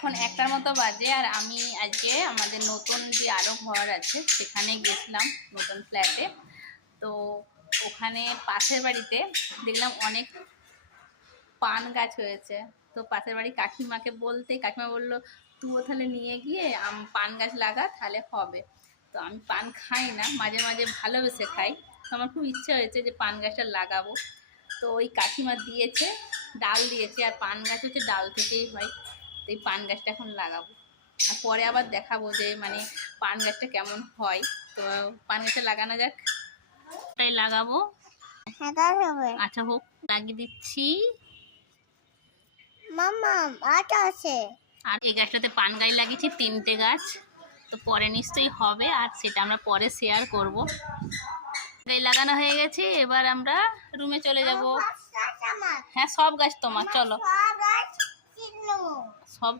এখন 1টার মতো বাজে, আর আমি আজকে আমাদের নতুন যে আরও ঘর আছে সেখানে গেছিলাম, নতুন ফ্ল্যাটে। তো ওখানে পাশের বাড়িতে দেখলাম অনেক পান গাছ হয়েছে। তো পাশের বাড়ি কাকিমাকে বলতে কাকিমা বললো তুইও তাহলে নিয়ে গিয়ে পান গাছ লাগা, তাহলে হবে। তো আমি পান খাই না, মাঝে মাঝে ভালোবেসে খাই। তো আমার খুব ইচ্ছা হয়েছে যে পান গাছটা লাগাবো। তো ওই কাকিমা দিয়েছে, ডাল দিয়েছে, আর পান গাছ হচ্ছে ডাল থেকেই হয়। তো এই পান গাছটা এখন লাগাবো, আর পরে আবার দেখাবো যে মানে পান গাছটা কেমন হয়। তো পান গাছটা লাগানো যাক, তাই লাগাবো। আচ্ছা হোক, লাগিয়ে দিচ্ছি। মামা আটা আছে, আর এই গাছটাতে পান গাছ লাগিয়েছি 3টে গাছ। তো পরে নিশ্চয়ই হবে, আর সেটা আমরা পরে শেয়ার করব। গাছ লাগানো হয়ে গেছে, এবার আমরা রুমে চলে যাব। হ্যাঁ, সব গাছ তোমার, চলো। সব